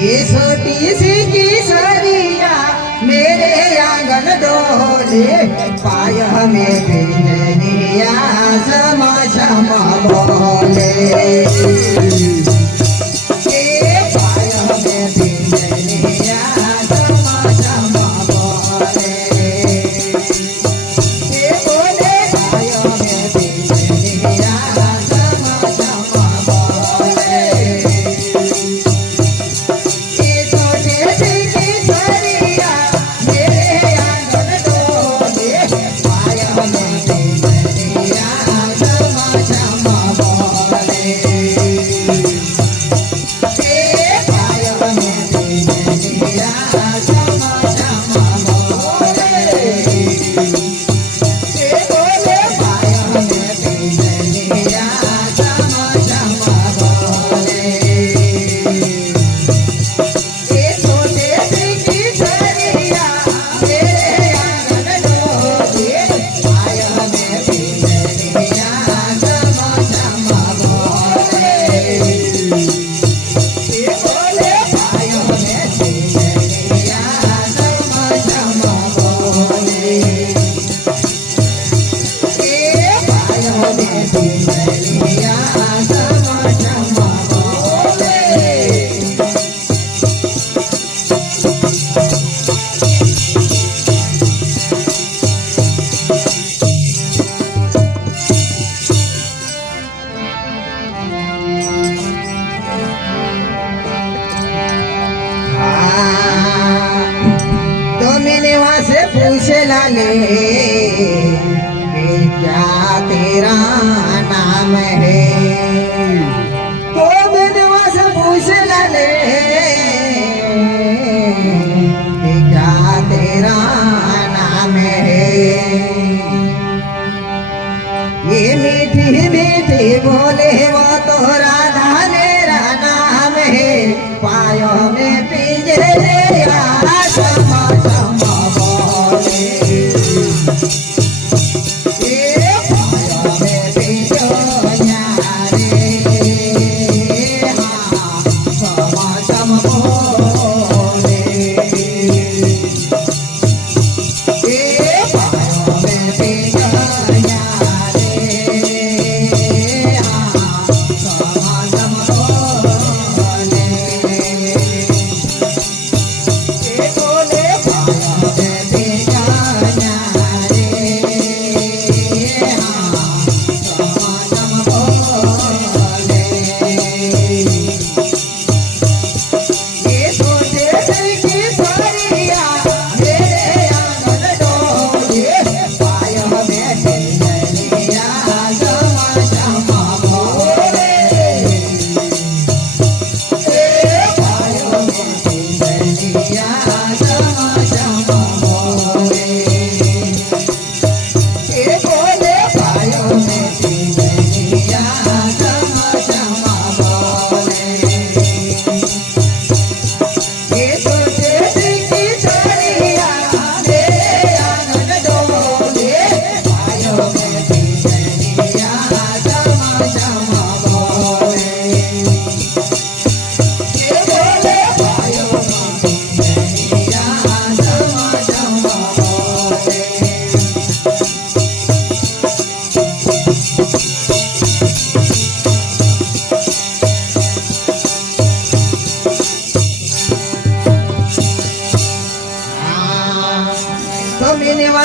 ये छोटी सी किशोरिया मेरे आंगन डोले, पाय में बिजलिया समा समा बोले। लाले क्या तेरा नाम है, तो विधवा से पूछ लाले क्या तेरा नाम है। ये मीठी मीठी बोले वो तो राधा मेरा नाम है, पायों में पिंजरे समा समा बोले।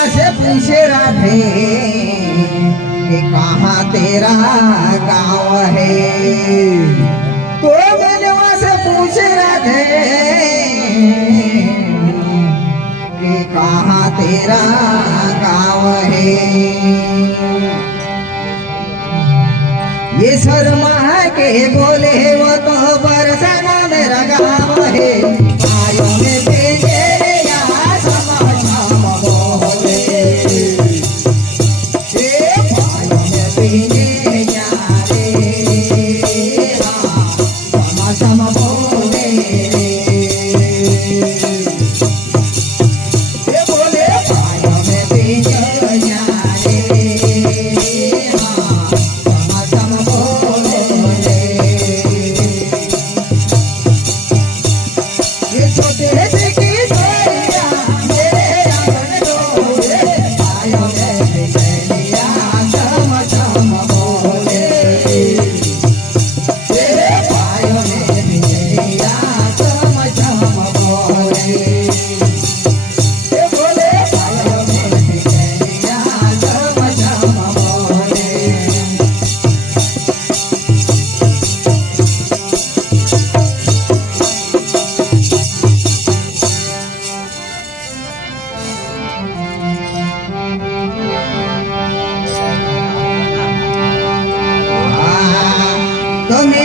से पूछे राधे कि कहाँ तेरा गाँव है, तो मनवा से पूछे राधे कि कहाँ तेरा गाँव है। ये शर्मा के बोले वो तो बरसाना मेरा गाँव है, आयो में भेजे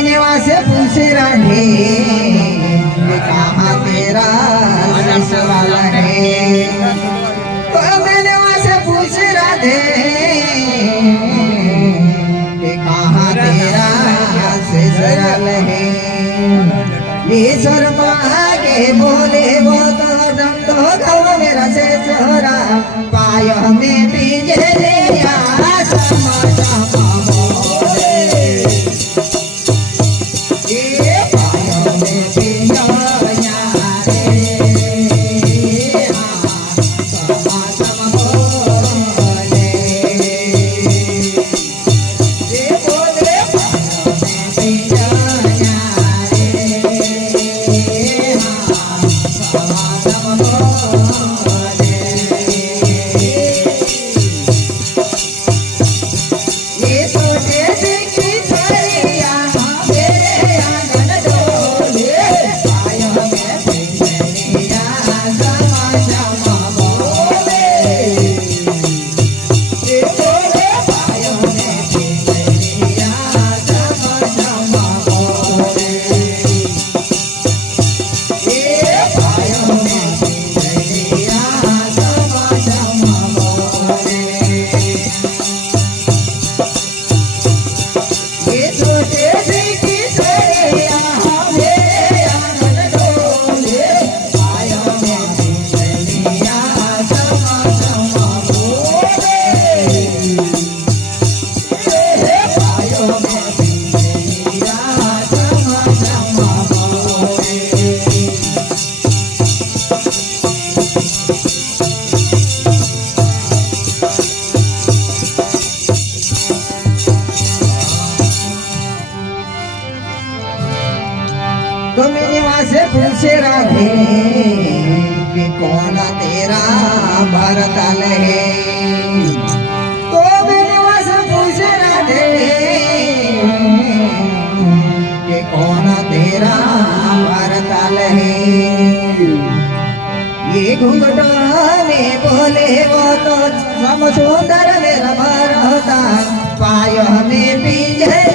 मेरे से पूछ राधे ये कहाँ तेरा ससुराल है तो मेरे से पूछ राधे ये कहाँ तेरा ससुराल है ईश्वर के बोले वो तो दम तो गौ मेरा से छोरा पायो में बीजे लिया तो मेरे से पूछे राधे कि कौन तेरा भरतल है तो मेरे से पूछे राधे कि कौन तेरा भरतल है ये घूंघट में बोले वो तो सब सुंदर मेरा भरता पायो में बीजे